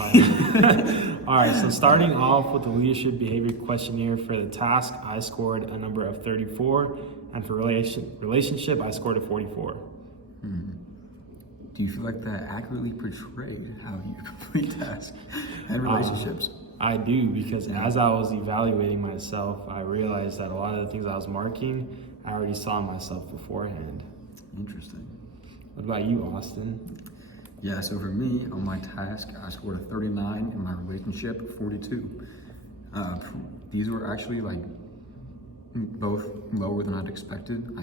All right, so starting off with the leadership behavior questionnaire for the task, I scored a number of 34, and for relationship, I scored a 44. Do you feel like that accurately portrayed how you complete tasks and relationships? I do, because as I was evaluating myself, I realized that a lot of the things I was marking, I already saw myself beforehand. Interesting. What about you, Austin? Yeah, so for me, on my task, I scored a 39, in my relationship, 42. These were actually like both lower than I'd expected.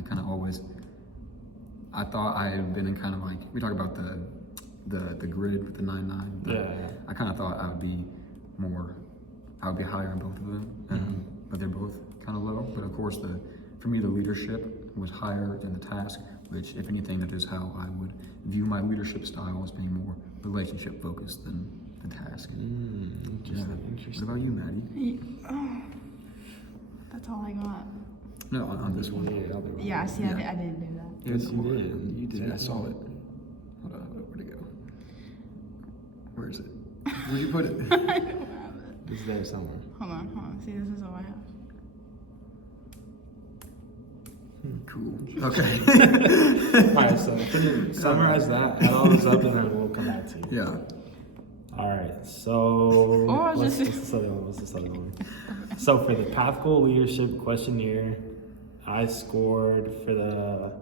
I thought I had been in kind of like, we talk about the grid with the 9-9. Yeah. I kind of thought I would be higher on both of them, but they're both kind of low. But of course, for me, the leadership was higher than the task, which, if anything, that is how I would view my leadership style, as being more relationship focused than the task. Interesting. What about you, Maddie? That's all I got. No, on this one. Yeah, see, Yeah. I didn't do that. Yes, you did. You did. I saw it. Hold on, where'd it go? Where is it? Where'd you put it? It's there somewhere. Hold on. See, this is all I have. Cool. Okay. All right, so can you summarize that, add all this up, and then we'll come back to you. Yeah. All right, so what's this other one? So for the Path Goal Leadership Questionnaire, I scored for the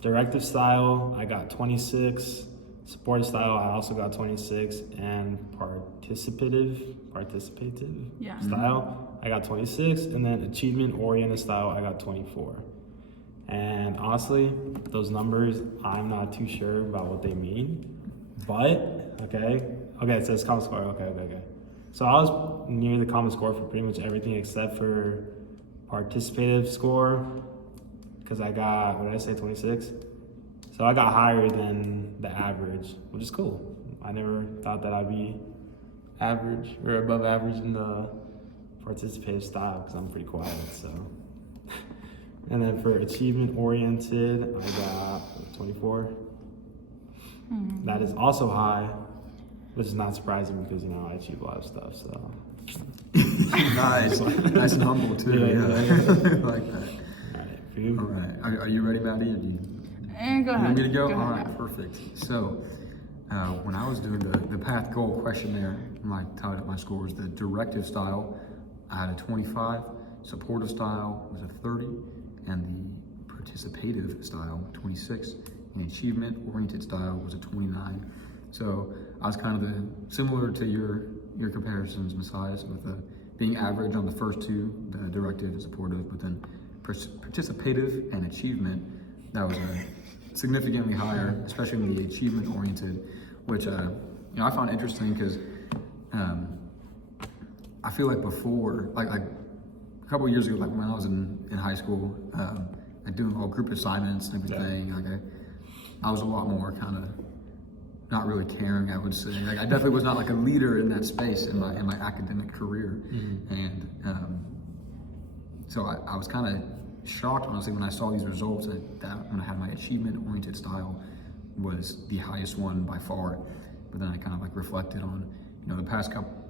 directive style, I got 26. Supportive style, I also got 26, and participative Yeah. style, I got 26, and then achievement-oriented style, I got 24. And honestly, those numbers, I'm not too sure about what they mean, but okay, it says common score, okay. So I was near the common score for pretty much everything except for participative score, because I got, what did I say, 26? So I got higher than the average, which is cool. I never thought that I'd be average or above average in the participative style, because I'm pretty quiet, so. And then for achievement oriented, I got 24. That is also high, which is not surprising because, I achieve a lot of stuff, so. Nice. Nice and humble too. Yeah. I like that. All right, for you. All right. Are you ready, Maddie? And go You ahead. want me to go? Go All ahead. right, perfect. So, when I was doing the Path Goal questionnaire, I tallied up my scores. The directive style, I had a 25. Supportive style was a 30, and the participative style, 26. And achievement-oriented style was a 29. So I was kind of similar to your comparisons, Messias, with being average on the first two, the directive and supportive, but then participative and achievement, that was significantly higher, especially in the achievement-oriented, which I found interesting because I feel like before, like a couple of years ago, like when I was in high school, like doing all group assignments and everything, like I was a lot more kind of not really caring, I would say. Like I definitely was not like a leader in that space in my academic career, and so I was kind of shocked, honestly, when I saw these results that when I had my achievement-oriented style was the highest one by far. But then I kind of like reflected on, the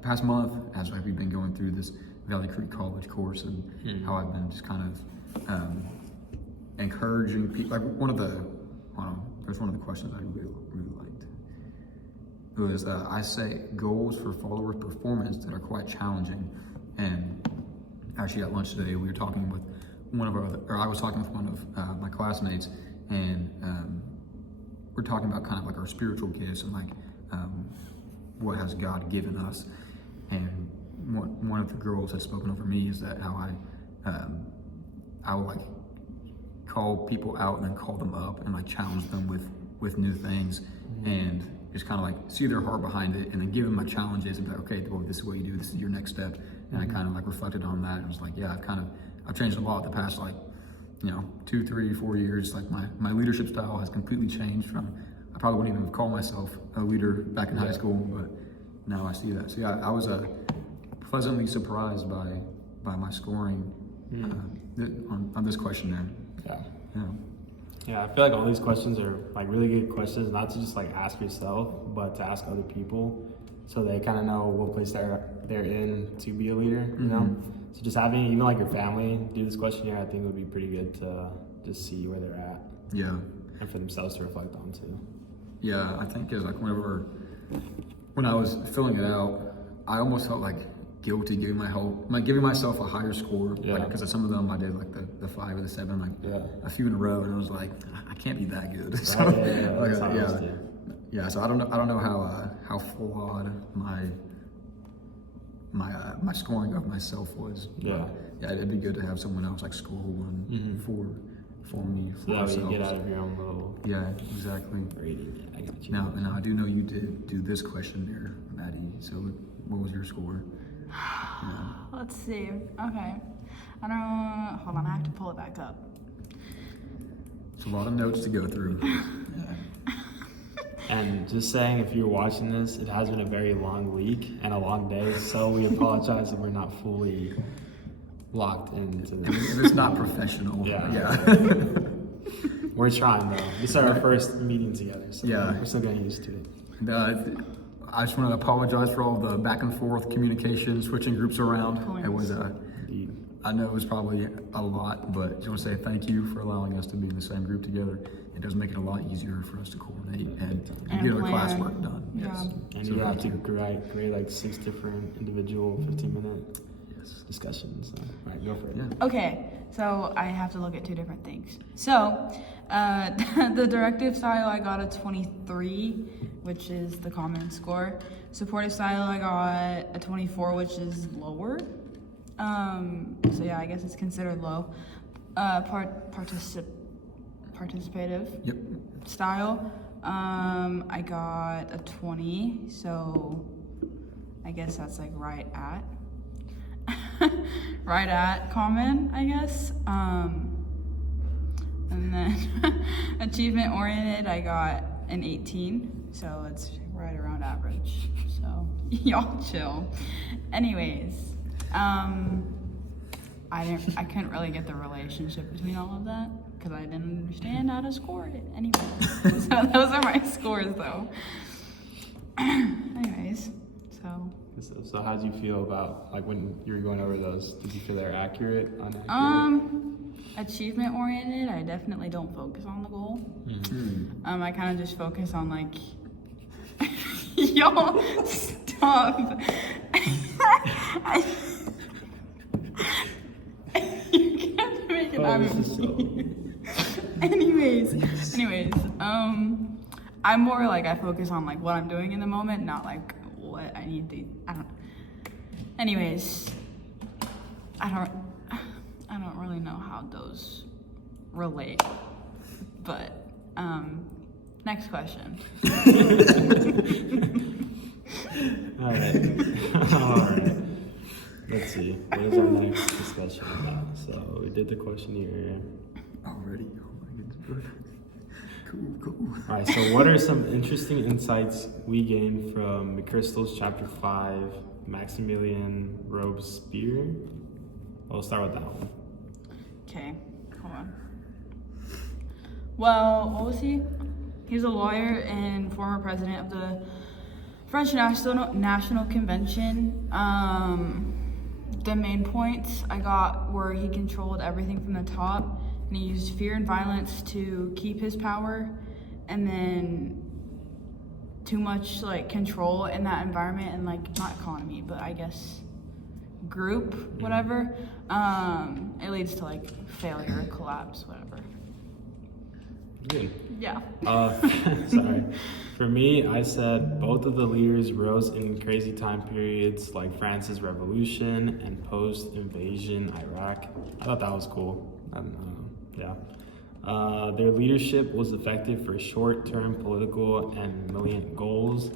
past month as we've been going through this Valley Creek College course and how I've been just kind of encouraging people. Like there's one of the questions I really liked. It was I say goals for follower performance that are quite challenging. And actually at lunch today we were talking with I was talking with one of my classmates, and we're talking about kind of like our spiritual gifts and like what has God given us. And one of the girls had spoken over me is that how I would like call people out and then call them up and like challenge them with new things and just kind of like see their heart behind it and then give them my challenges and be like, okay, well, this is what you do, this is your next step. And I kind of like reflected on that and was like, yeah, I've changed a lot the past 2, 3, 4 years. Like my leadership style has completely changed from, I probably wouldn't even call myself a leader back in high school, but now I see that. So yeah, I was pleasantly surprised by my scoring on this questionnaire. Yeah, I feel like all these questions are like really good questions, not to just like ask yourself, but to ask other people. so they kind of know what place they're in to be a leader. You know, Mm-hmm. so just having even like your family do this questionnaire, I think would be pretty good to just see where they're at Yeah. and for themselves to reflect on too. Yeah, I think is like when I was filling it out, I almost felt like guilty giving myself a higher score. Yeah. Because of some of them I did like the 5 or the 7, like Yeah. a few in a row, and I was like, I can't be that good. So, Right, yeah, like, that's how I was, yeah. So I don't know how flawed my scoring of myself was. Yeah. But, yeah, it'd be good to have someone else like score one for me So for that way you ourselves. get out of your own little Yeah, exactly. rating. Yeah, I got you. Now I do know you did do this questionnaire, Maddie. So what was your score? Yeah. Let's see. Okay. I don't. Hold on. I have to pull it back up. It's a lot of notes to go through. And just saying, if you're watching this, it has been a very long week and a long day, so we apologize if we're not fully locked into this. It's not professional. Yeah. We're trying though. This is our first meeting together, so Yeah. we're still getting used to it. I just want to apologize for all the back and forth communication, switching groups around. It was Indeed. I know it was probably a lot, but just want to say thank you for allowing us to be in the same group together. It does make it a lot easier for us to coordinate and get our plan. classwork done. Yeah. Yes. And So you have thank to grade like 6 different individual 15-minute Yes. discussions. So, all right, go for it. Yeah. Okay, so I have to look at 2 different things. So, the directive style, I got a 23, which is the common score. Supportive style, I got a 24, which is lower. So yeah, I guess it's considered low. Participative Yep. style, I got a 20, so I guess that's like right at common, I guess. And then achievement oriented, I got an 18, so it's right around average. So y'all chill. Anyways, I couldn't really get the relationship between all of that because I didn't understand how to score it. Anyways, so those are my scores though. Anyways, so. So how did you feel about like when you were going over those? Did you feel they're accurate, inaccurate? Achievement oriented, I definitely don't focus on the goal. I kind of just focus on like, y'all stop. You can't make it out this of is so. me. Anyways, I'm more like I focus on like what I'm doing in the moment, not like what I need to. I don't. Anyways, I don't really know how those relate, but next question. All right. All right. Let's see. What is our next discussion about? So we did the questionnaire. Already. Oh my goodness. Cool. All right. So what are some interesting insights we gained from McChrystal's Chapter 5, Maximilian Robespierre? We'll start with that one. Okay, hold on. Well, what was he? He's a lawyer and former president of the French National Convention. The main points I got were he controlled everything from the top, and he used fear and violence to keep his power, and then too much like control in that environment and like not economy, but I guess group, whatever. It leads to like failure, collapse, whatever. Good. Yeah. Sorry. For me, I said both of the leaders rose in crazy time periods like France's Revolution and post-invasion Iraq. I thought that was cool. Their leadership was effective for short-term political and militant goals,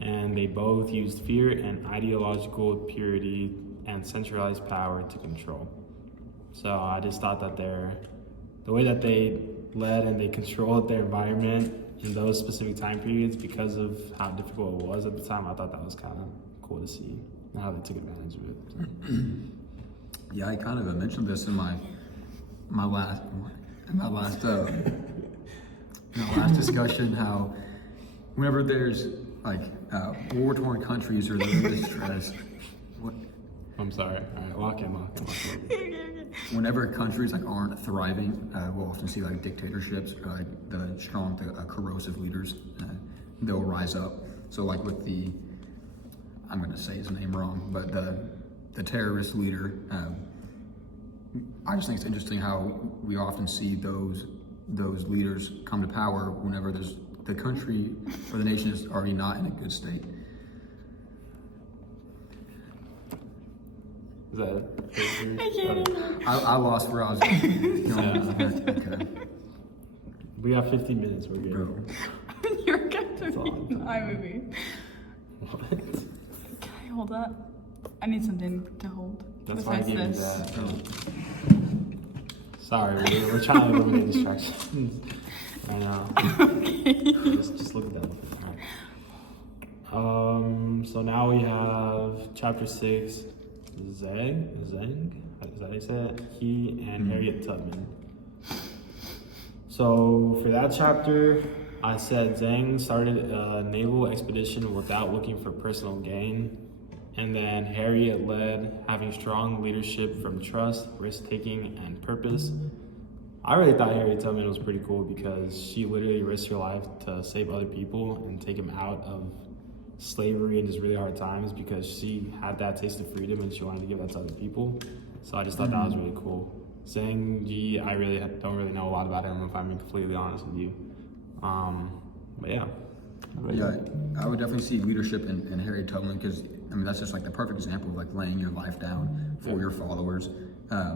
and they both used fear and ideological purity and centralized power to control. So I just thought that the way that they led and they controlled their environment in those specific time periods because of how difficult it was at the time, I thought that was kind of cool to see and how they took advantage of it. So. Yeah, I kind of mentioned this in my last discussion, how whenever there's like war-torn countries are the biggest stress. What? I'm sorry. All right, lock in. Whenever countries like aren't thriving, we'll often see like dictatorships, or, like the strong, corrosive leaders. They'll rise up. So like with the, I'm going to say his name wrong, but the terrorist leader. I just think it's interesting how we often see those leaders come to power whenever the country or the nation is already not in a good state. Is that it? I can't. I lost where I was. Okay. We got 15 minutes. We're good. Bro. You're going to all be I'm in iMovie. What? Can I hold that? I need something to hold. That's why I besides gave you this. that. Sorry, we're trying to eliminate distractions. I know. Just look at that. All right. So now we have chapter 6. Zeng? Is that how you say it? He and Harriet Tubman. So for that chapter, I said Zeng started a naval expedition without looking for personal gain. And then Harriet led, having strong leadership from trust, risk-taking, and purpose. I really thought Harriet Tubman was pretty cool because she literally risked her life to save other people and take them out of slavery and just really hard times because she had that taste of freedom and she wanted to give that to other people. So I just thought that was really cool. Zhang Yi, I really don't really know a lot about him if I'm being completely honest with you. But yeah. Yeah, I would definitely see leadership in Harriet Tubman because I mean that's just like the perfect example of like laying your life down for your followers. I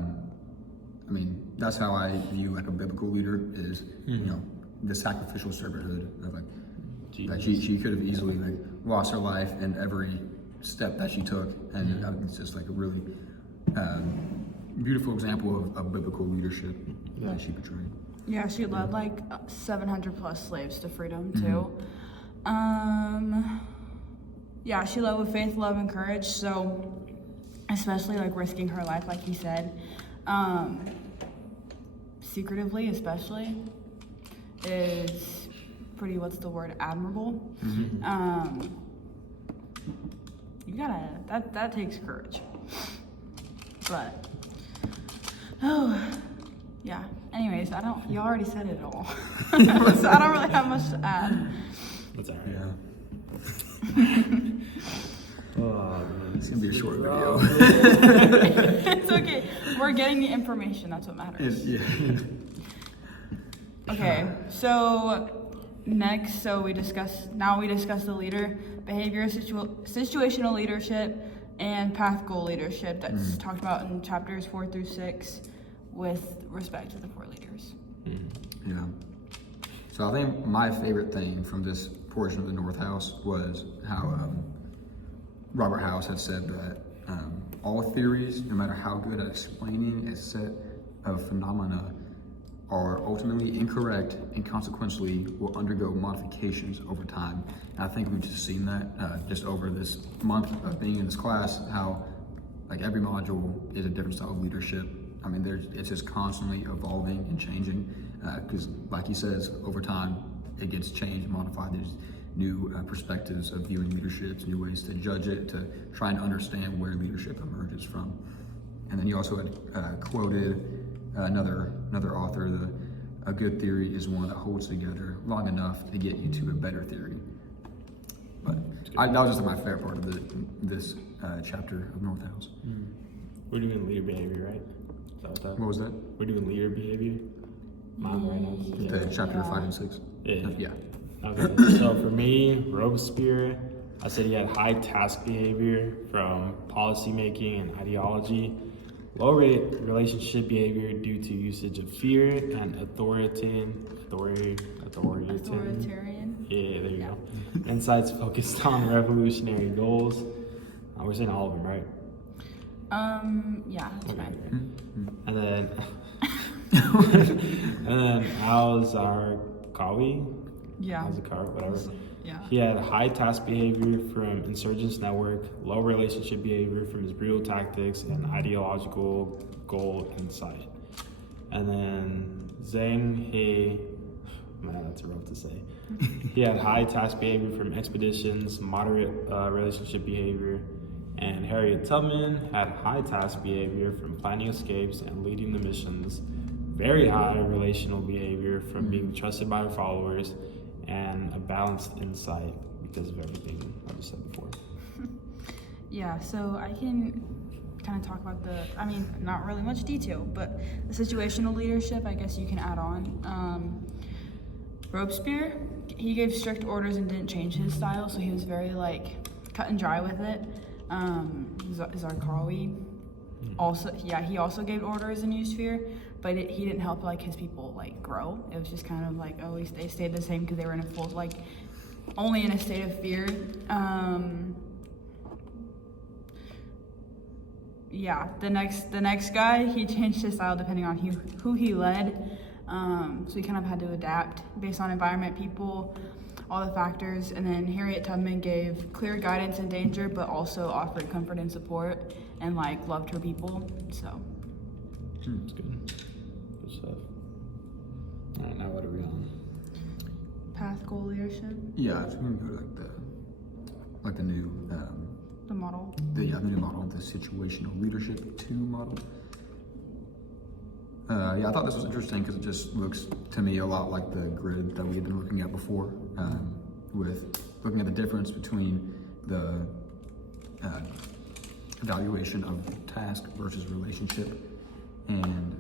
mean that's how I view like a biblical leader is you know the sacrificial servanthood of like that she could have easily like lost her life in every step that she took, and I mean, it's just like a really beautiful example of biblical leadership that she portrayed. Yeah, she led like 700 plus slaves to freedom too. Yeah, she led with faith, love, and courage. So, especially like risking her life, like you said, secretively, especially, is pretty. What's the word? Admirable. You gotta. That takes courage. But yeah. Anyways, you already said it all. So I don't really have much to add. That's all right. Yeah. Oh, man. It's gonna be a short video. It's okay. We're getting the information. That's what matters. Yeah. Okay. So next, we discuss the leader behavior, situational leadership, and path goal leadership. That's talked about in chapters 4 through 6, with respect to the 4 leaders. Yeah. So I think my favorite thing from this portion of the North House was how Robert House had said that all theories, no matter how good at explaining a set of phenomena, are ultimately incorrect and consequently will undergo modifications over time. And I think we've just seen that just over this month of being in this class, how like every module is a different style of leadership. I mean, it's just constantly evolving and changing because, like he says, over time it gets changed, modified. There's new perspectives of viewing leaderships, new ways to judge it, to try and understand where leadership emerges from. And then he also had quoted another author: a good theory is one that holds together long enough to get you to a better theory. But that was just my favorite part of this chapter of North House. We're doing leader behavior, right? What was that? We're doing leader behavior. Mom right now. The chapter 5 and 6. Yeah. Okay. So for me, Robespierre, I said he had high task behavior from policy making and ideology, low rate relationship behavior due to usage of fear, and authoritarian. Yeah, there you go. Insights focused on revolutionary goals. We're saying all of them, right? Yeah, that's Okay. fine. And then, Al-Zarqawi, Yeah. whatever. Yeah. He had high task behavior from Insurgents Network, low relationship behavior from his brutal tactics, and ideological goal insight. And then Zhang He, man, that's rough to say. He had high task behavior from expeditions, moderate relationship behavior, and Harriet Tubman had high task behavior from planning escapes and leading the missions, very high relational behavior from being trusted by her followers, and a balanced insight because of everything I just said before. Yeah, so I can kind of talk about not really much detail, but the situational leadership, I guess you can add on. Robespierre, he gave strict orders and didn't change his style, so he was very cut and dry with it. Zarqawi, he also gave orders and used fear, but he didn't help his people grow. It was just kind of they stayed the same because they were in a full only in a state of fear. The next guy, he changed his style depending on who he led. So he kind of had to adapt based on environment, people, all the factors. And then Harriet Tubman gave clear guidance in danger, but also offered comfort and support, and loved her people. So That's good. Good stuff. All right, now what are we on? path, goal, leadership, Yeah, so we're gonna go to the new the model. the new model, the situational leadership 2 model. I thought this was interesting because it just looks to me a lot like the grid that we had been looking at before, with looking at the difference between the evaluation of task versus relationship, and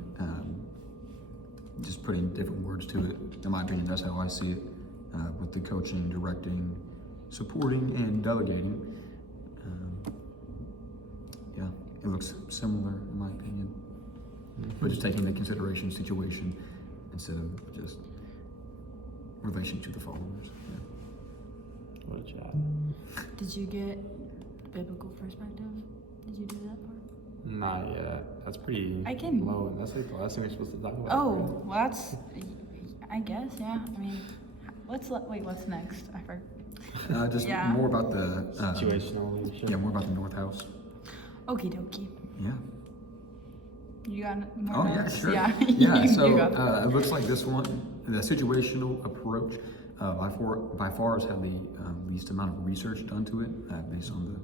just putting different words to it. In my opinion, that's how I see it, with the coaching, directing, supporting, and delegating. It looks similar in my opinion, but just taking into consideration situation instead of just relation to the followers. Yeah. What a chat. Did you get biblical perspective? Did you do that part? Not yet. That's pretty I can- low. That's the last thing we're supposed to talk about. Oh, well, that's, I guess, yeah. I mean, what's next? I forgot. Just Yeah. more about the Situational leadership. more about the North House. Okie dokie. Yeah. You got more Oh yeah, notes? sure. Yeah. Yeah. You So got it looks like this one, the situational approach, by far has had the least amount of research done to it, based on the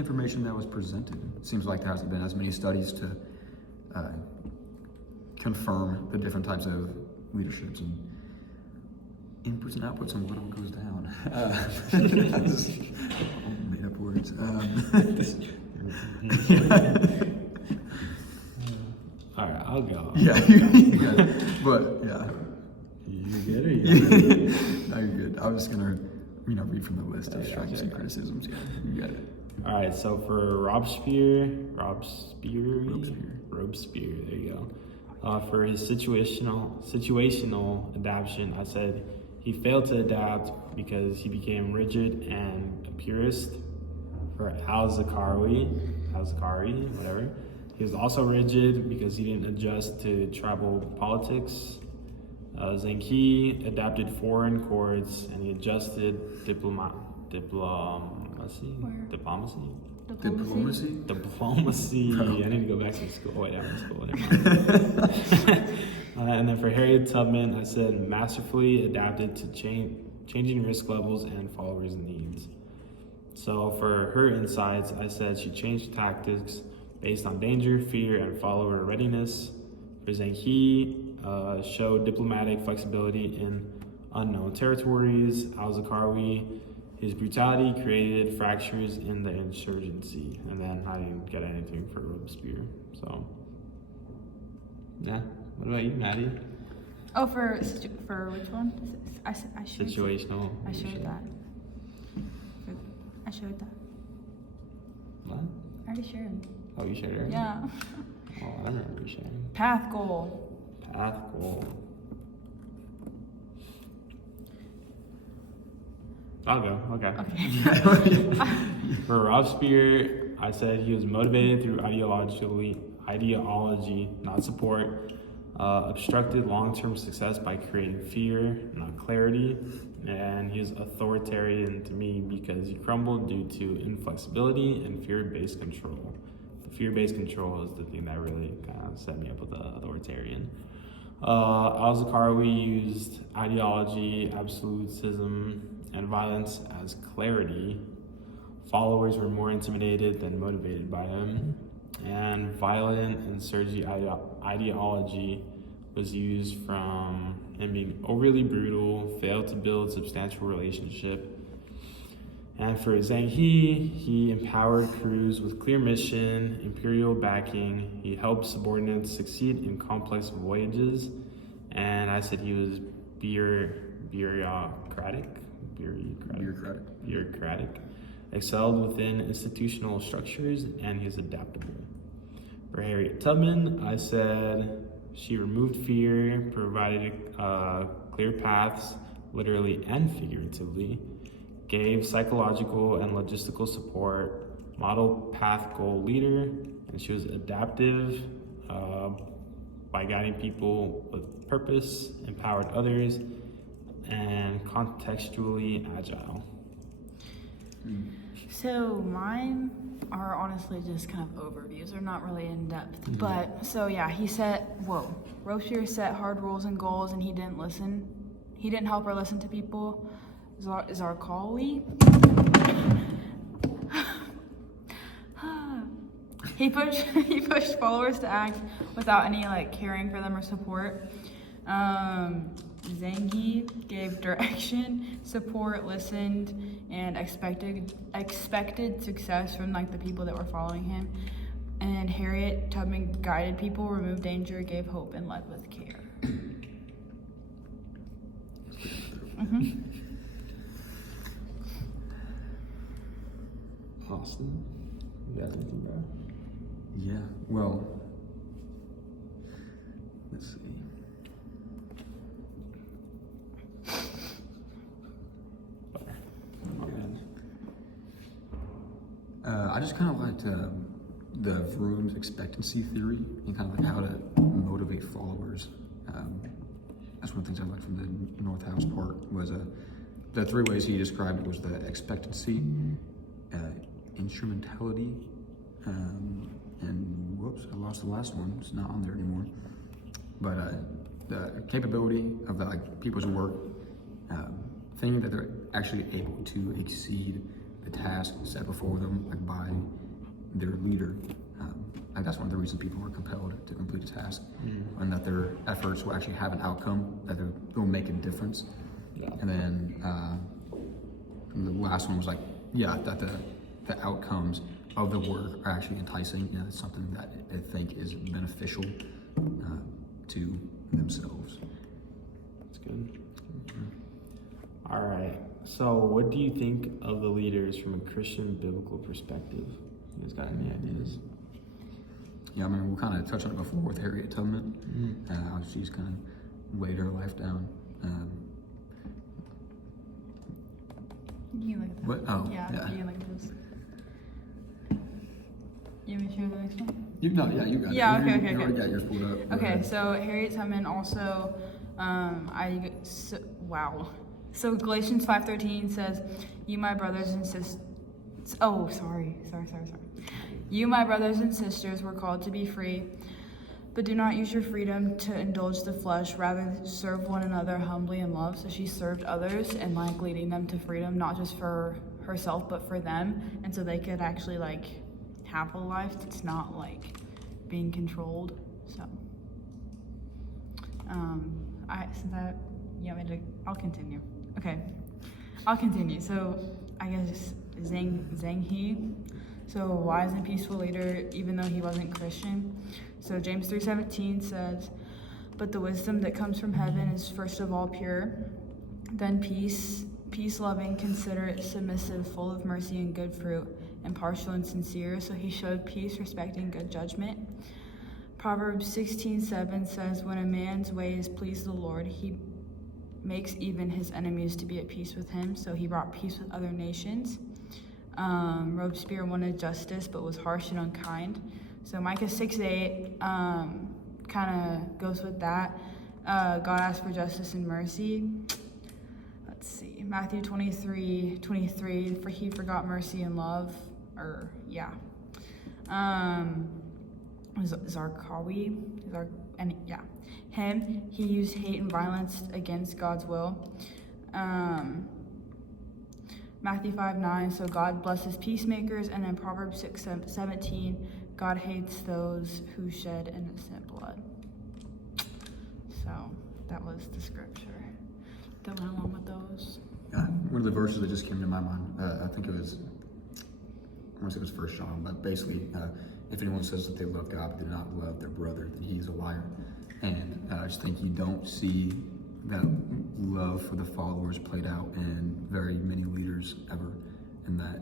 information that was presented. It seems like there hasn't been as many studies to confirm the different types of leaderships and inputs and outputs and what all goes down. Just made up words. All right, I'll go. Yeah, but yeah. You good or you good? No, you're good. I was just gonna, read from the list of Yeah, strengths and okay. criticisms. Yeah, you got it. All right, so for Robespierre, there you go. For his situational adaptation, I said he failed to adapt because he became rigid and a purist. For Al-Zakari, whatever, he was also rigid because he didn't adjust to tribal politics. Zenki adapted foreign courts and he adjusted diplomacy. Diplomacy. I need to go back to school. Wait, I'm in school. Never mind. And then for Harriet Tubman, I said masterfully adapted to changing risk levels and followers' needs. So for her insights, I said she changed tactics based on danger, fear, and follower readiness. For Zenki, showed diplomatic flexibility in unknown territories. Al-Zakari, his brutality created fractures in the insurgency. And then I didn't get anything for Robespierre. So, yeah. What about you, Maddie? Oh, for which one? I showed. Situational. I showed leadership. that. I showed that. What? I already shared. Oh, you shared it? Yeah. Oh, I don't remember you sharing. Path goal. Path goal. I'll go. Okay. Okay. For Robespierre, I said he was motivated through ideology, not support. Obstructed long-term success by creating fear, not clarity. And he was authoritarian to me because he crumbled due to inflexibility and fear-based control. The fear-based control is the thing that really kind of set me up with the authoritarian. Al-Zakhawi used ideology, absolutism, and violence as clarity. Followers were more intimidated than motivated by him. And violent insurgency ideology was used from him being overly brutal, failed to build substantial relationship. And for Zhang he empowered crews with clear mission, imperial backing. He helped subordinates succeed in complex voyages. And I said he was bureaucratic. Excelled within institutional structures, and he's adaptable. For Harriet Tubman, I said she removed fear, provided clear paths, literally and figuratively, gave psychological and logistical support, model path goal leader, and she was adaptive by guiding people with purpose, empowered others, and contextually agile. So mine are honestly just kind of overviews. They're not really in depth. But so yeah, Robespierre set hard rules and goals, and he didn't listen. He didn't help or listen to people. Zarqawi. He pushed followers to act without any caring for them or support. Zengi gave direction, support, listened, and expected success from the people that were following him. And Harriet Tubman guided people, removed danger, gave hope, and led with care. Austin, you got anything, bro? Yeah, well, let's see. I just kind of liked the Vroom's expectancy theory and kind of how to motivate followers. That's one of the things I liked from the North House part was the 3 ways he described it was the expectancy, instrumentality, and whoops, I lost the last one. It's not on there anymore. But the capability of the people's work, thinking that they're actually able to exceed the task set before them by their leader. That's one of the reasons people were compelled to complete a task, and that their efforts will actually have an outcome, that they'll make a difference. Yeah. And then the last one was that the outcomes of the work are actually enticing. It's something that they think is beneficial to themselves. That's good. All right. So, what do you think of the leaders from a Christian biblical perspective? You guys got any ideas? Yeah, I mean, we kind of touched on it before with Harriet Tubman. How she's kind of laid her life down. You can look at that. What? Oh, yeah. yeah. You can look at this. You want me to share the next one? You got it. Yeah, You okay. already got yours pulled up. Go Okay, ahead. so Harriet Tubman also, wow. So Galatians 5:13 says, "You, my brothers and sisters." Oh, sorry. "You, my brothers and sisters, were called to be free, but do not use your freedom to indulge the flesh. Rather, serve one another humbly in love." So she served others and leading them to freedom, not just for herself, but for them, and so they could actually have a life that's not being controlled. So, I'll continue. Okay, I'll continue. So, I guess Zhang He. So, wise and peaceful leader, even though he wasn't Christian. So, James 3:17 says, "But the wisdom that comes from heaven is first of all pure, then peace-loving, considerate, submissive, full of mercy and good fruit, impartial and sincere." So he showed peace, respecting good judgment. Proverbs 16:7 says, "When a man's ways please the Lord, he makes even his enemies to be at peace with him." So he brought peace with other nations. Robespierre wanted justice, but was harsh and unkind. So Micah 6:8 kind of goes with that. God asked for justice and mercy. Let's see, Matthew 23:23, "For he forgot mercy and love." Zarqawi. he used hate and violence against God's will. Matthew 5:9, so God blesses peacemakers, and then Proverbs 6:17, God hates those who shed innocent blood. So that was the scripture that went along with those. One of the verses that just came to my mind, I think it was, I want to say it was 1 John, but basically, if anyone says that they love God but do not love their brother, then he's a liar. And I just think you don't see that love for the followers played out in very many leaders ever. And that,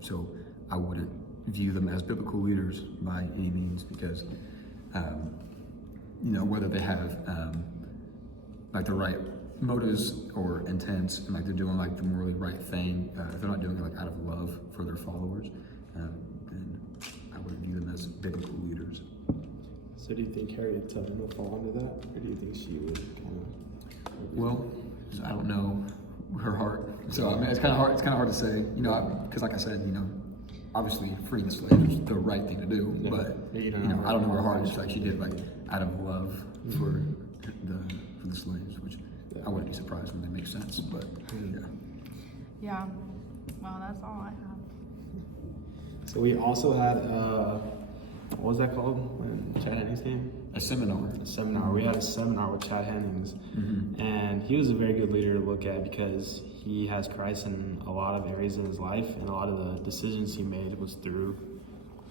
so I wouldn't view them as biblical leaders by any means, because, whether they have like the right motives or intents, and like they're doing like the morally right thing, if they're not doing it like out of love for their followers, then I wouldn't view them as biblical leaders. So do you think Harriet Tubman will fall under that, or do you think she would kind of? Well, I don't know her heart, so I mean, it's kind of hard. It's kind of hard to say, because like I said, obviously freeing the slaves is the right thing to do, Yeah. but I don't know her heart. It's like she did like out of love for the slaves, which I wouldn't be surprised when they make sense. But Yeah. Well, that's all I have. So we also had what was that called when Chad Hennings came? a seminar. A seminar. We had a seminar with Chad Hennings, and he was a very good leader to look at because he has Christ in a lot of areas in his life, and a lot of the decisions he made was through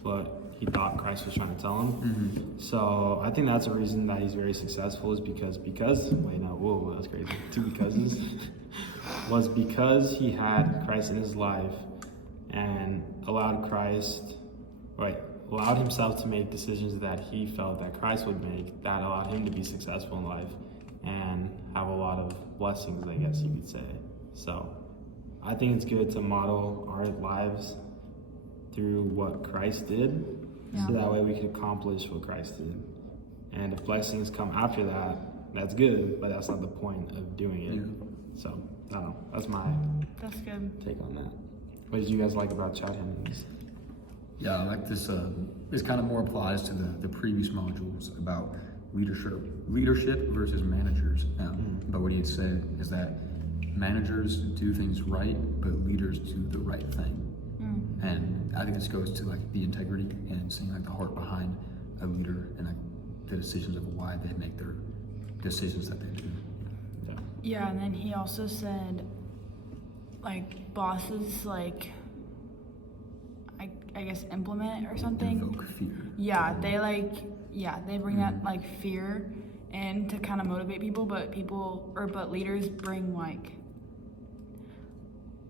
what he thought Christ was trying to tell him. So I think that's a reason that he's very successful, is because that's crazy. Two becauses. Was because he had Christ in his life and allowed himself to make decisions that he felt that Christ would make, that allowed him to be successful in life and have a lot of blessings, I guess you could say. So I think it's good to model our lives through what Christ did, so that way we can accomplish what Christ did. And if blessings come after that, that's good, but that's not the point of doing it. So I don't know. That's That's good. take on that. What did you guys like about Chad Hennings? Yeah, I like this. This kind of more applies to the previous modules about leadership versus managers. But what he had said is that managers do things right, but leaders do the right thing. And I think this goes to like the integrity and seeing like the heart behind a leader and like the decisions of why they make their decisions that they do. Yeah, and then he also said, like, bosses, like, I guess implement or something. Invoke fear. Yeah, they bring that like fear in to kind of motivate people, but leaders bring like,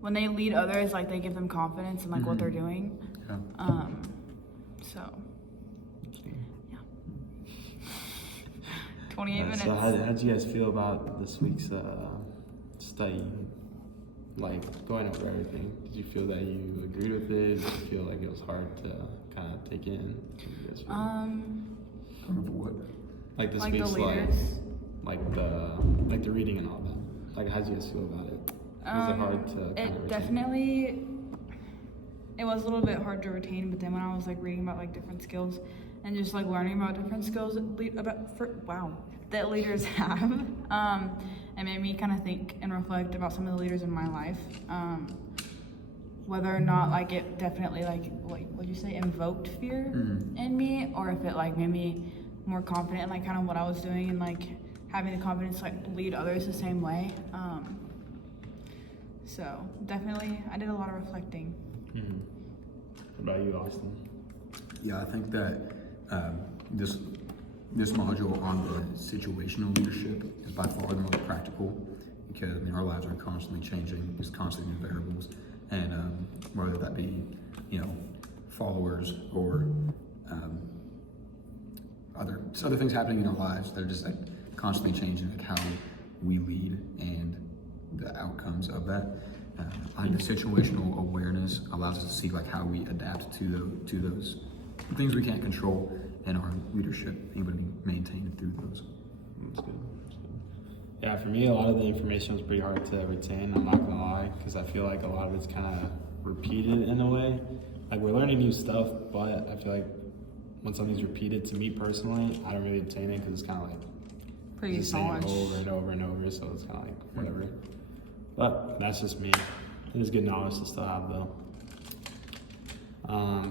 when they lead others, like they give them confidence in like what they're doing. Yeah. So yeah. 28 minutes. So how did you guys feel about this week's study? Like going over everything. Did you feel that you agreed with it? Did you feel like it was hard to kind of take in? What did you guys feel? Remember what? Like this like week's the leaders. like the reading and all that. Like how did you guys feel about it? Was it hard to kind of It retain? definitely, it was a little bit hard to retain, but then when I was like reading about like different skills and just like learning about different skills that leaders have, it made me kind of think and reflect about some of the leaders in my life, whether or not like it definitely like what'd you say, invoked fear in me, or if it like made me more confident in like kind of what I was doing and like having the confidence to like lead others the same way. So definitely, I did a lot of reflecting. What about you, Austin? Yeah, I think that this module on the situational leadership is by far the most practical, because our lives are constantly changing. There's constantly new variables, and whether that be followers or other things happening in our lives, they're just like constantly changing like how we lead and the outcomes of that. I think the situational awareness allows us to see like how we adapt to those things we can't control, and our leadership able to be maintained through those. That's good. Yeah, for me, a lot of the information was pretty hard to retain. I'm not gonna lie, because I feel like a lot of it's kind of repeated in a way. Like we're learning new stuff, but I feel like when something's repeated to me personally, I don't really obtain it because it's kind of like Previous saying it knowledge. over and over and over, so it's kind of like whatever. But that's just me. It is good knowledge to still have though.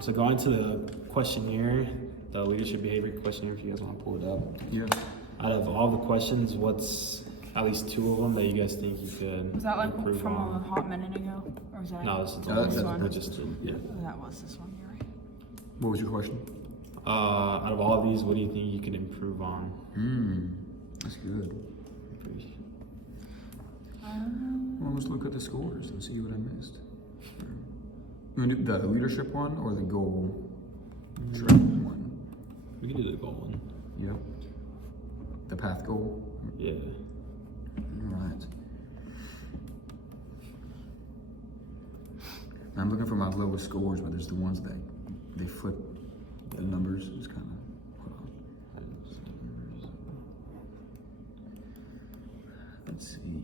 So going to the questionnaire, the leadership behavior questionnaire, if you guys want to pull it up. Yeah. Out of all the questions, what's at least 2 of them that you guys think you could Was that like improve from a on? hot minute ago? Or was that? No, this is the That's one one. I just did. Yeah. Oh, that was this one, you're right. What was your question? Out of all of these, what do you think you could improve on? That's good. Well, let's look at the scores and see what I missed. You want to do the leadership one or the goal training one? We can do the goal one. Yep. The path goal. Yeah. All right. I'm looking for my lowest scores, but there's the ones that they flip the numbers. It's kind of. Hold on. Let's see.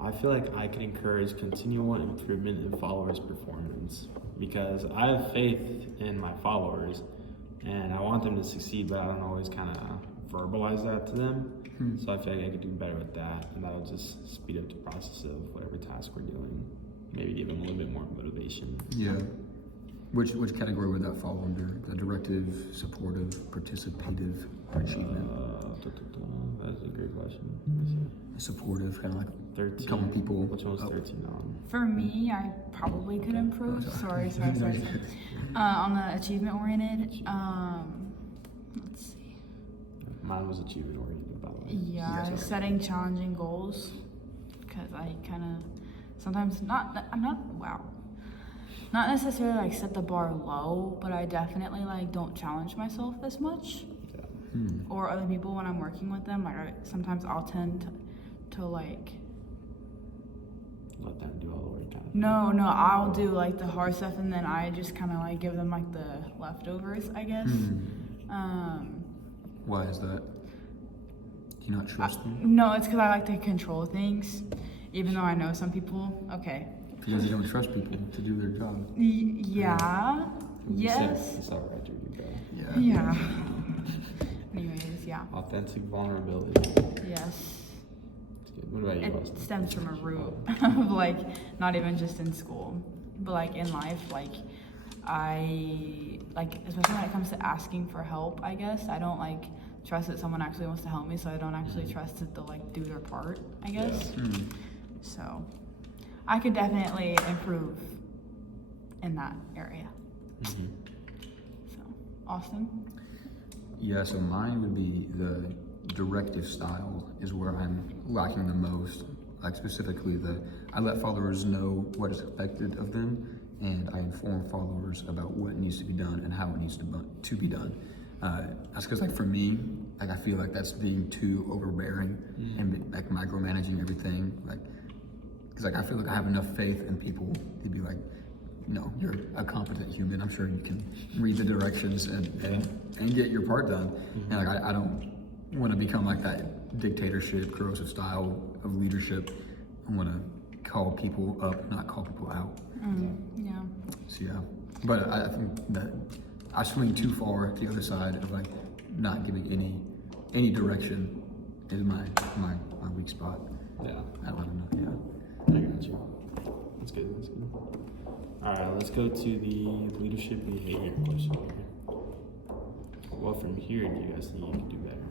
I feel like I can encourage continual improvement in followers' performance because I have faith in my followers and I want them to succeed, but I don't always kind of verbalize that to them. So I feel like I could do better with that, and that'll just speed up the process of whatever task we're doing. Maybe give them a little bit more motivation. Yeah. Which category would that fall under? The directive, supportive, participative, or achievement? That's a great question. Let me see. Supportive, kind of like 13. couple people. Which one was up. 13 on? For me, I probably could improve. Sorry. On the achievement oriented, let's see. Mine was achievement oriented, by the way. Yeah, Yes, setting challenging goals. Because I kind of sometimes not necessarily like set the bar low, but I definitely like don't challenge myself as much. Yeah. Or other people when I'm working with them. Like sometimes I'll tend to like. Let them do all the work. Kind of. No, I'll do like the hard stuff and then I just kind of like give them like the leftovers, I guess. Why is that? Do you not trust them? No, it's because I like to control things, even though I know some people. Okay. Because you don't trust people to do their job. Yeah. You Yes. said it's all right, Judy, bro. Yeah. Yeah. Anyways, yeah. Authentic vulnerability. Yes. It's good. What about you, It Austin? stems from a root of like not even just in school, but like in life. Like I like, especially when it comes to asking for help. I guess I don't like trust that someone actually wants to help me, so I don't actually trust that they'll like do their part. I guess. So I could definitely improve in that area. Mhm. So Austin. Yeah, so mine would be the directive style is where I'm lacking the most. Like specifically I let followers know what is expected of them and I inform followers about what needs to be done and how it needs to be done. That's because like for me, like I feel like that's being too overbearing and like micromanaging everything. Like, because like I feel like I have enough faith in people to be like, no, you're a competent human. I'm sure you can read the directions and get your part done. And like I don't want to become like that dictatorship, corrosive style of leadership. I want to call people up, not call people out. Yeah. So yeah, but I think that I swing too far to the other side of like not giving any direction is my weak spot. Yeah. I don't know. I got you. That's good. That's good. All right, let's go to the leadership behavior questionnaire. Well, from here, do you guys think you can do better,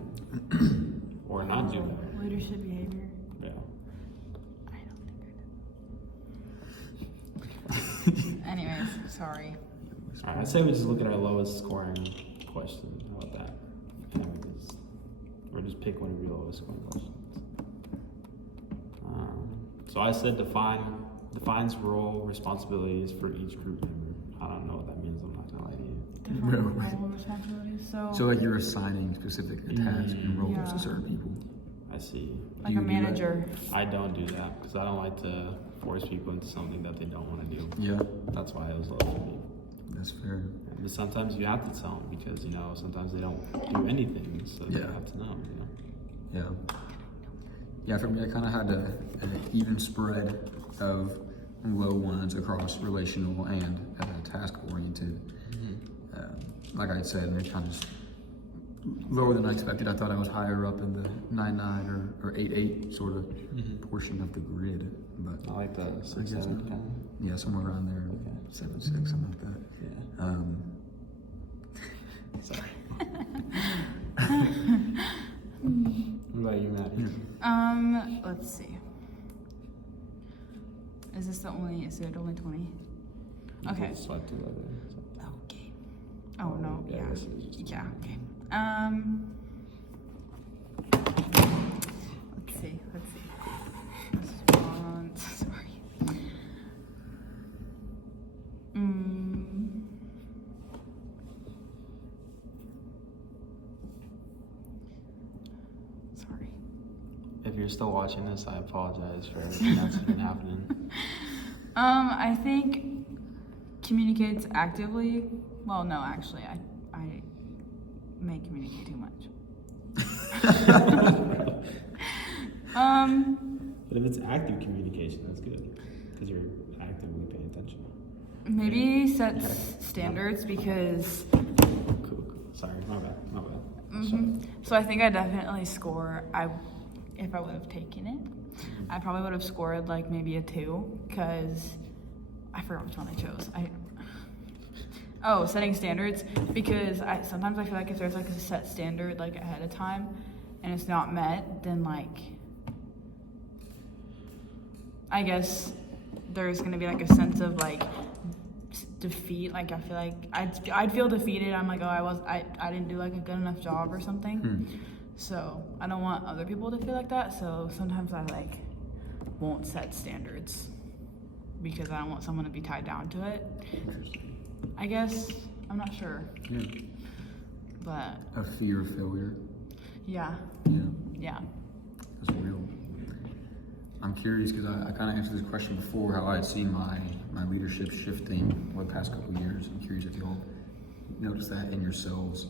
or not do better? Leadership behavior. Yeah. I don't think I do. Anyways, sorry. All right, I'd say we just look at our lowest scoring question. How about that? Or just pick one of your lowest scoring questions. So I said defines role responsibilities for each group member. I don't know what that means. I'm not gonna lie to you. Different role responsibilities. So like you're assigning specific tasks and roles Yeah. to certain people. I see. Like Do a you do that? manager. I don't do that because I don't like to force people into something that they don't want to do. Yeah, That's why it was low for me. that's fair. But sometimes you have to tell them because sometimes they don't do anything, so you Yeah. have to know. Yeah. Yeah, for me, I kind of had an even spread of low ones across relational and task oriented. Like I said, they're kind of just lower than I expected. I thought I was higher up in the 9-9 or 8-8 sort of portion of the grid, but I like the 6-7 guess not. kind yeah, somewhere around there, Okay. 7-6, something like that. of. Yeah. Sorry. What about you, Maddie? Let's see. Is this the only? Is it only 20? Okay. You swipe to the other. Okay. Oh no. Yeah, Yeah. this is just- Yeah. Okay. Let's see. Response. Sorry. Sorry. If you're still watching this, I apologize for everything that's been happening. I think communicates actively. Well, no, actually, I may communicate too much. But if it's active communication, that's good because you're actively paying attention. Maybe set standards because. Cool. Sorry, my bad. So I think I definitely score. If I would have taken it, I probably would have scored like maybe a 2 because I forgot which one I chose. Setting standards because sometimes I feel like if there's like a set standard like ahead of time and it's not met, then like I guess there's gonna be like a sense of like defeat. Like I feel like I'd feel defeated. I'm like, I didn't do like a good enough job or something. So I don't want other people to feel like that. So sometimes I like won't set standards because I don't want someone to be tied down to it. Interesting. I guess I'm not sure, Yeah. but A fear of failure. yeah, Yeah, that's real. I'm curious because I kind of answered this question before, how I had seen my leadership shifting over the past couple of years. I'm curious if you'll notice that in yourselves.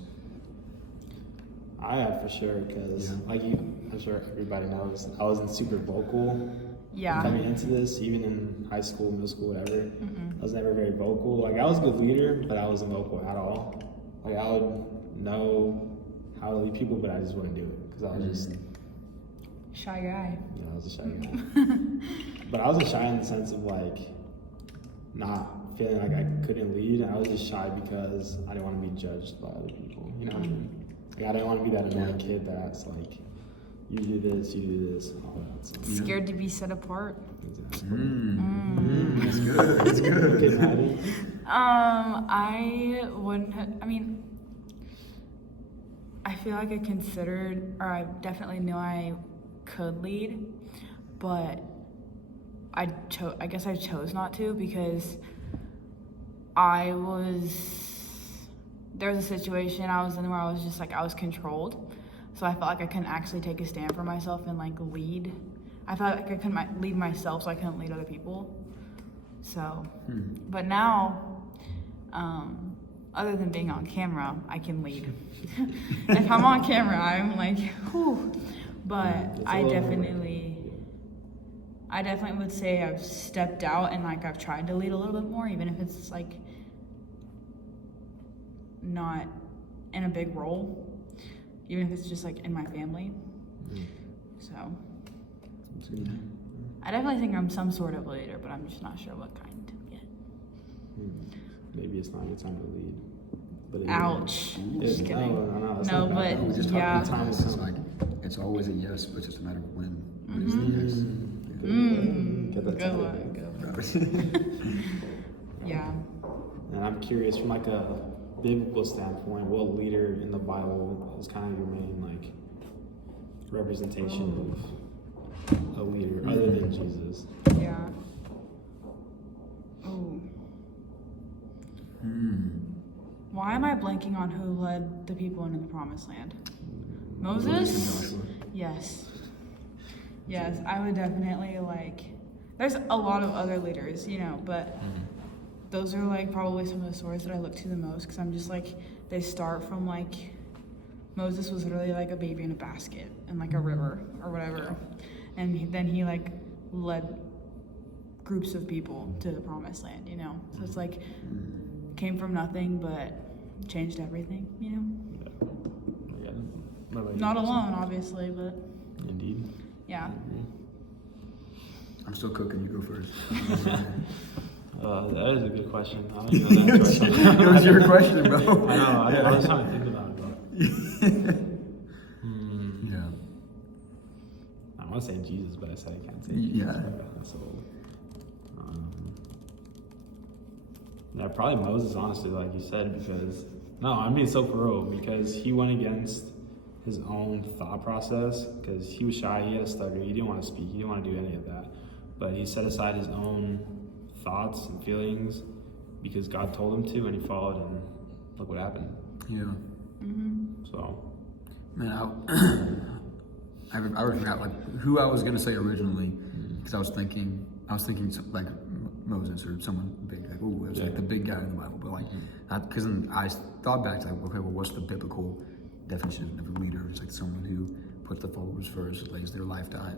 I have for sure because, I'm sure everybody knows, I wasn't super vocal yeah, coming into this, even in high school, middle school, whatever. I was never very vocal. Like I was a good leader, but I wasn't vocal at all. Like I would know how to lead people, but I just wouldn't do it because I was just, shy guy. I was a shy guy. But I wasn't shy in the sense of like not feeling like I couldn't lead. I was just shy because I didn't want to be judged by other people. You know what I mean? Like I didn't want to be that annoying kid that's like, you do this, and all that. So, Scared to be set apart. exactly. That's good. That's good. Okay, Maddie. I wouldn't have, I feel like I considered, or I definitely knew I could lead, but I guess I chose not to because there was a situation I was in where I was just like, I was controlled. So I felt like I couldn't actually take a stand for myself and like lead. I felt like I couldn't lead myself, so I couldn't lead other people. So, but now, other than being on camera, I can lead. If I'm on camera, I'm like, whew. But I definitely would say I've stepped out and like I've tried to lead a little bit more, even if it's like not in a big role, even if it's just like in my family. So I definitely think I'm some sort of leader, but I'm just not sure what kind yet. Maybe it's not your time to lead. But Ouch. Just kidding. No, it's No, not but about We that. just yeah. talked about this. It's like it's always a yes, but it's just a matter of when. When is the Get that Good time. one. yes? Yeah. And I'm curious, from like a biblical standpoint, what leader in the Bible is kind of your main like representation of a leader other than Jesus? Yeah. Oh. Why am I blanking on who led the people into the promised land? Moses? Yes. Yes, I would definitely like. There's a lot of other leaders, but those are like probably some of the stories that I look to the most because I'm just like, they start from like, Moses was literally like a baby in a basket in like a river or whatever. And then he like led groups of people to the promised land, you know? So it's like, came from nothing, but changed everything, you know? Yeah. What about you? Not alone, obviously, but Indeed. yeah. I'm still cooking. You go first. That is a good question. I don't even know the answer. It was your question, bro. I know. I was trying to think about it. But, Yeah. I want to say Jesus, but I said I can't say Yeah. Jesus. That's old. Yeah, probably Moses, honestly, like you said, because no, I'm being so for real, because he went against his own thought process, because he was shy, he had a stutter, he didn't want to speak, he didn't want to do any of that, but he set aside his own thoughts and feelings because God told him to, and he followed, and look what happened. Yeah. So, Man, I forgot like who I was gonna say originally, because I was thinking like Moses or someone big, like oh, it was like the big guy in the Bible, but like because I thought back to like okay, well, what's the biblical definition of a leader? It's like someone who puts the followers first, lays their life down,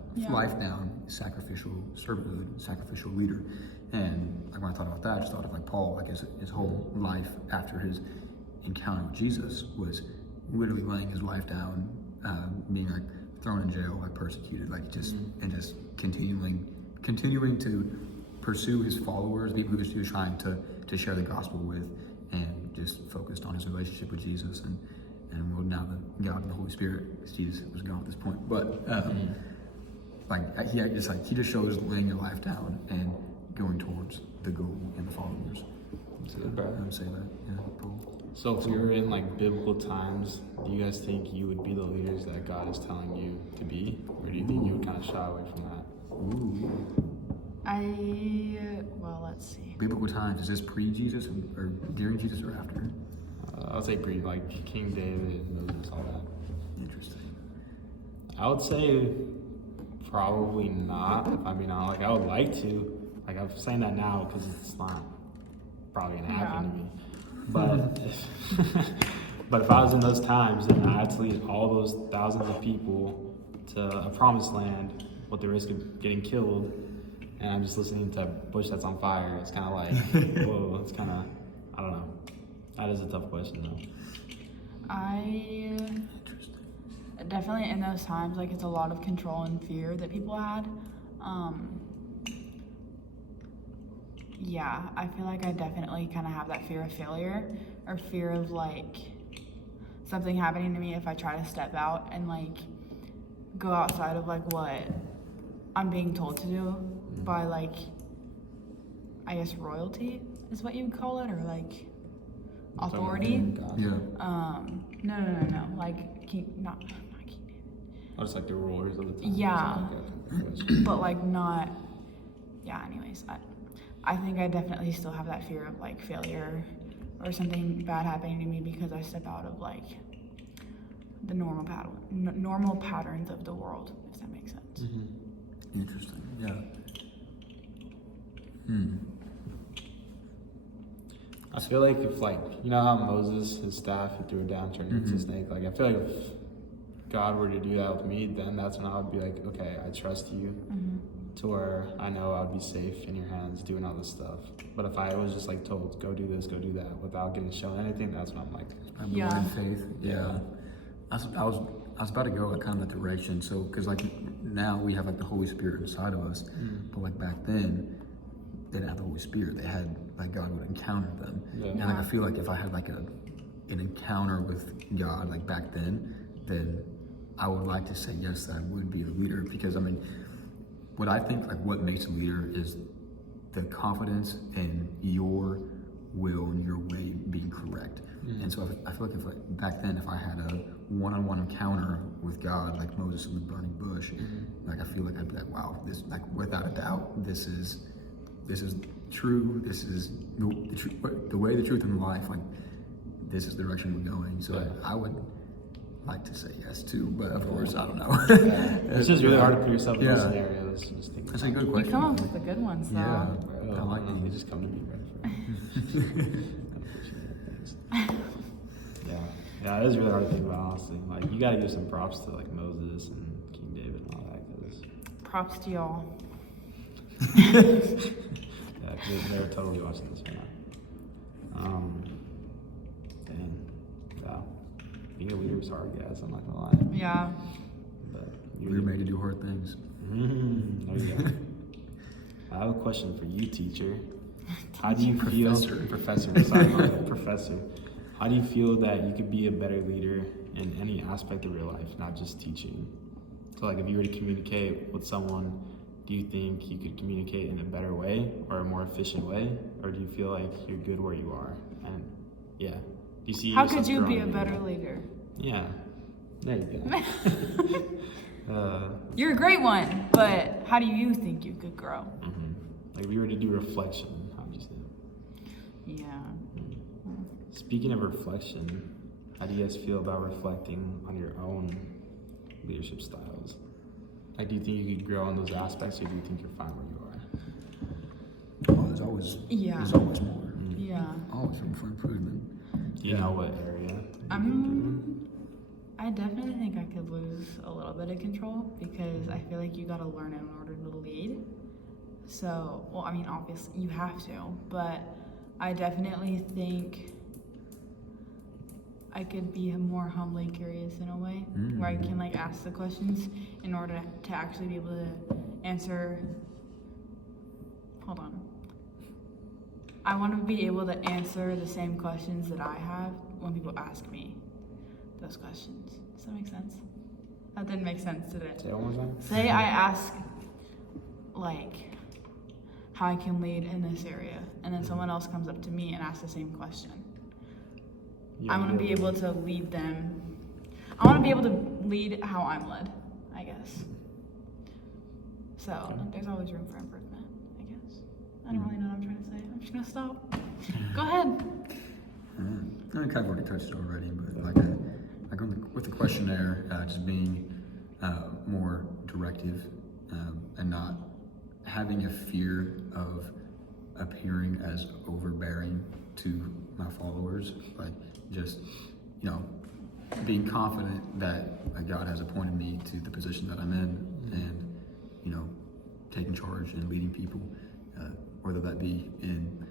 sacrificial servanthood, sacrificial leader. And like when I thought about that, I just thought of like Paul, like his whole life after his encounter with Jesus was literally laying his life down, being like thrown in jail, like persecuted, like just and just continuing to pursue his followers, people who he was trying to share the gospel with, and just focused on his relationship with Jesus and well, now the God and the Holy Spirit, because Jesus was gone at this point. But like he just shows laying your life down and going towards the goal and the followers. that's good, bro. I would say that, yeah, Paul. So if we were in like biblical times, do you guys think you would be the leaders that God is telling you to be? Or do you think you would kind of shy away from that? Well, let's see. Biblical times, is this pre-Jesus or during Jesus or after? I would say like King David, Moses, all that. Interesting. I would say probably not. If I mean, like I would like to. Like I'm saying that now because it's not probably gonna happen to me. But but if I was in those times, then I had to lead all those thousands of people to a promised land with the risk of getting killed, and I'm just listening to a bush that's on fire. It's kind of like, whoa. It's kind of, I don't know. That is a tough question though. Definitely in those times, like it's a lot of control and fear that people had. Yeah, I feel like I definitely kind of have that fear of failure or fear of like something happening to me if I try to step out and like go outside of like what I'm being told to do by like, I guess royalty is what you would call it, or like authority. Yeah. No. Like not King David. I just like the rulers of the time. Yeah. Okay. But like not. Yeah. Anyways, I think I definitely still have that fear of like failure or something bad happening to me because I step out of like the normal patterns of the world, if that makes sense. Interesting. Yeah. I feel like if like, you know how Moses, his staff, he threw it down, turned into a snake. Like I feel like if God were to do that with me, then that's when I would be like, okay, I trust you. To where I know I'd be safe in your hands doing all this stuff. But if I was just like told, go do this, go do that, without getting shown anything, that's when I'm like, Yeah. Blind faith. Yeah. I was about to go like kind of that direction. So because like now we have like the Holy Spirit inside of us, but like back then they didn't have the Holy Spirit. They had like God would encounter them, and like I feel like if I had like an encounter with God like back then I would like to say yes, that I would be the leader, because I mean, what I think like what makes a leader is the confidence in your will and your way being correct. And so I feel like back then if I had a one-on-one encounter with God like Moses in the burning bush, like I feel like I'd be like, wow, this like without a doubt this is true. This is the way, the truth, and the life. Like this is the direction we're going. So I would like to say yes too, but of course I don't know. it's just really hard to put yourself in those scenarios. Just think That's a good You question. come up with the good ones though. Yeah, I like They these. just come to me right Yeah, it is really hard to think about, honestly. Like, you gotta give some props to, like, Moses and King David and all that, because... Props to y'all. Yeah, 'cause they're totally watching this right now. And yeah, being a leader is hard, guys. I'm not gonna lie. Yeah. But We're made to do hard things. There you go. I have a question for you, teacher. How do you feel, professor? Sorry, my bad, professor. How do you feel that you could be a better leader in any aspect of your life, not just teaching? So, like, if you were to communicate with someone, do you think you could communicate in a better way or a more efficient way, or do you feel like you're good where you are? And yeah, do you see? How yourself could you be a growing? better leader? Yeah, there you go. You're a great one, but how do you think you could grow? Like, if we were to do reflection, how would you say it? Yeah. Speaking of reflection, how do you guys feel about reflecting on your own leadership styles? Like, do you think you could grow in those aspects, or do you think you're fine where you are? Oh, there's always more. Yeah. Always room for improvement. Do you know what area? I definitely think I could lose a little bit of control because I feel like you gotta learn in order to lead. So, well, I mean, obviously you have to, but I definitely think I could be more humbly curious in a way, where I can like ask the questions in order to actually be able to answer. Hold on. I want to be able to answer the same questions that I have when people ask me those questions. Does that make sense? That didn't make sense, did it? Say it one more time. Say I ask, like, how I can lead in this area, and then someone else comes up to me and asks the same question. I want to be able to lead them. I want to be able to lead how I'm led, I guess. So, there's always room for improvement, I guess. I don't really know what I'm trying to say. I'm just going to stop. Go ahead. I kind of already touched it already, but like with the questionnaire, just being more directive and not having a fear of appearing as overbearing to my followers, like just, you know, being confident that God has appointed me to the position that I'm in, and, you know, taking charge and leading people, whether that be in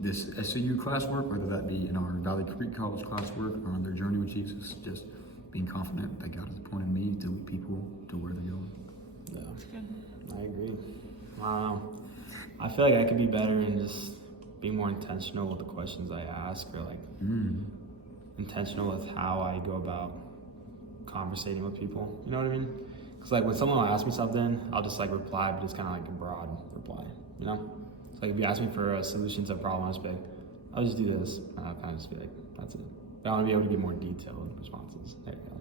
this SCU classwork, whether that be in our Valley Creek College classwork or on their journey with Jesus, just being confident that God has appointed me to lead people to where they're going. Yeah, That's good. I agree. I don't know. I feel like I could be better in just being more intentional with the questions I ask, or like intentional with how I go about conversating with people. You know what I mean? Because like when someone will ask me something, I'll just like reply, but it's kind of like a broad reply. You know? So like if you ask me for a solution to a problem, I'll just be like, I'll just do this. And I'll kind of just be like, that's it. But I want to be able to get more detailed responses. There you go.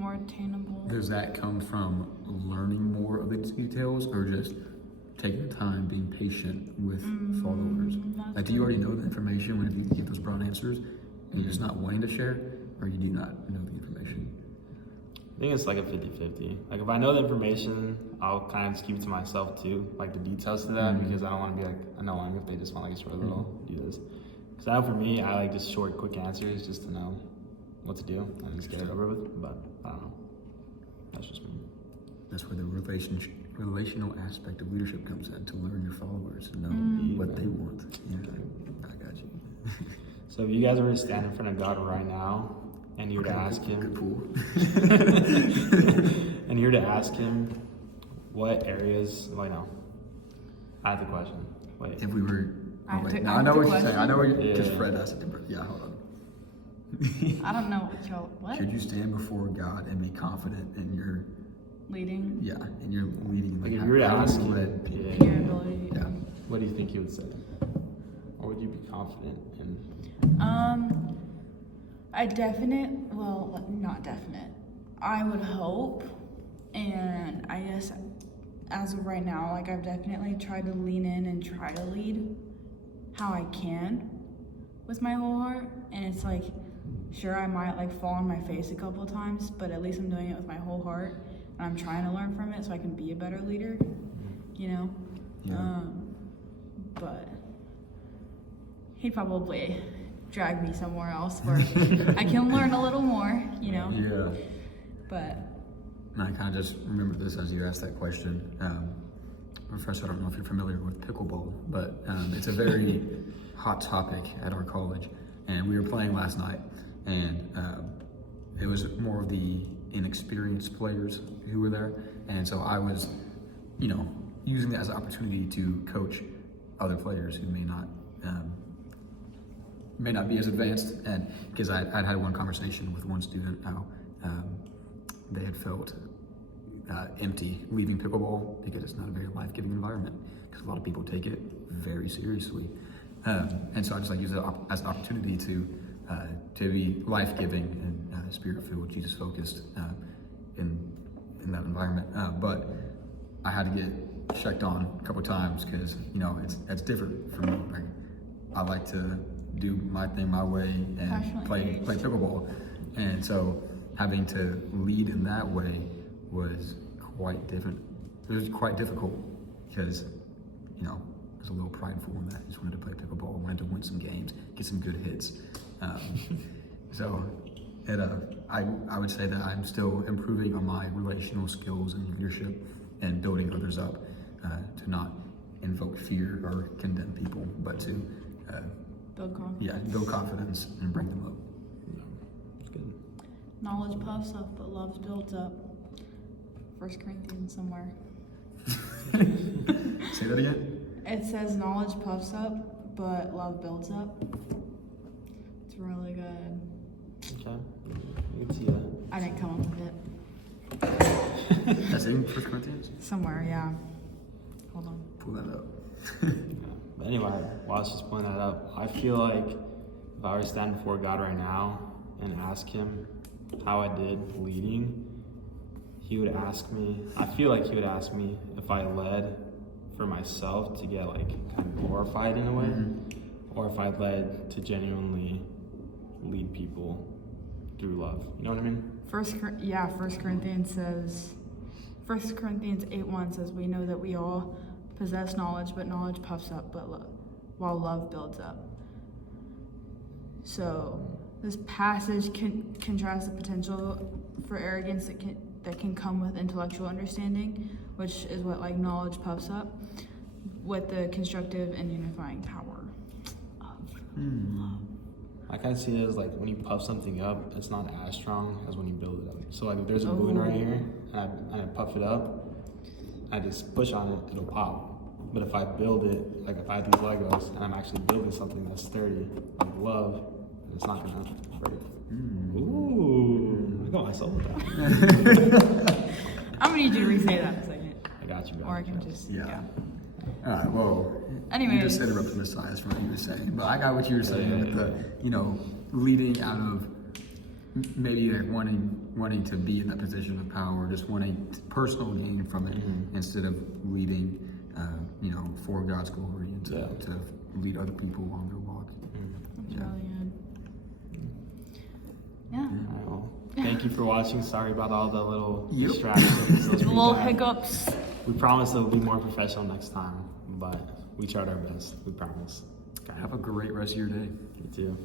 More attainable. Does that come from learning more of the details, or just taking the time, being patient with followers? Like, do you already know the information when you get those broad answers, and you're just not wanting to share, or you do not know the information? I think it's like a 50-50. Like if I know the information, I'll kind of just keep it to myself too, like the details to that, because I don't want to be like annoying if they just want like a short little do this. Because I know for me, I like just short, quick answers just to know what to do and just get it over with. But I don't know. That's just me. That's where the relational aspect of leadership comes in, to learn your followers and know what they want. Yeah, I got you. So if you guys were to stand in front of God right now, and you were to ask Good him, pool. and you were to ask him what areas, wait, no, I have the question. Wait. If we were, I have to- now I I know have what to you're saying. I know what you're, Yeah. because Fred asked it, but yeah, hold on. I don't know what y'all, what? Could you stand before God and be confident in your, Leading. yeah, in your leading? Like if you were to how ask you him, led people? yeah, Your ability. Yeah. what do you think he would say? Or would you be confident in? Not definite. I would hope, and I guess as of right now, like I've definitely tried to lean in and try to lead how I can with my whole heart. And it's like, sure, I might like fall on my face a couple of times, but at least I'm doing it with my whole heart, and I'm trying to learn from it so I can be a better leader, you know? Yeah. But he'd probably drag me somewhere else where I can learn a little more, you know? Yeah. But And I kind of just remember this as you asked that question. First, I don't know if you're familiar with pickleball, but it's a very hot topic at our college. And we were playing last night, and it was more of the inexperienced players who were there. And so I was, using that as an opportunity to coach other players who may not be as advanced. And because I'd had one conversation with one student how they had felt empty leaving pickleball because it's not a very life-giving environment, because a lot of people take it very seriously. And so I just use it as an opportunity to be life-giving and spirit-filled, Jesus-focused in that environment. But I had to get checked on a couple times because it's different for me. Like, I like to do my thing my way and play pickleball, and so having to lead in that way was quite different. It was quite difficult because I was a little prideful in that. I just wanted to play pickleball, I wanted to win some games, get some good hits. So I would say that I'm still improving on my relational skills and leadership and building others up, to not invoke fear or condemn people, but to build confidence and bring them up. It's good. Knowledge puffs up, but love builds up. 1 Corinthians somewhere. Say that again? It says knowledge puffs up, but love builds up. It's really good. Okay, I can see that. I didn't come up with it. That's in 1 Corinthians? Somewhere, yeah. Hold on. Pull that up. But anyway, while I was just pulling that up, I feel like if I were to stand before God right now and ask Him how I did leading, He would ask me, I feel like He would ask me if I led for myself to get kind of glorified in a way, or if I led to genuinely lead people through love. You know what I mean? 1 Corinthians says, 1 Corinthians 8:1 says, we know that we all possess knowledge, but knowledge puffs up, while love builds up. So this passage contrasts the potential for arrogance that can come with intellectual understanding, which is what knowledge puffs up, with the constructive and unifying power of love. I kind of see it as when you puff something up, it's not as strong as when you build it up. So if there's a balloon right here, and I puff it up, I just push on it, it'll pop. But if I build it, if I have these Legos and I'm actually building something that's sturdy, like love, it's not gonna break. Ooh, I got myself with that. I'm gonna need you to re-say that in a second. I got you. Or I can just, Yeah. All right, well, Anyways. you just interrupted Messias from what you were saying, but I got what you were saying with the, leading out of maybe wanting to be in that position of power, just wanting personal gain from it instead of leading, for God's glory and to lead other people along their walk. That's really good. Yeah. All right, well, thank you for watching. Sorry about all the little Yep. distractions. Those The little feedback. hiccups. We promise it'll be more professional next time, but we tried our best. We promise. Have a great rest of your day. You too.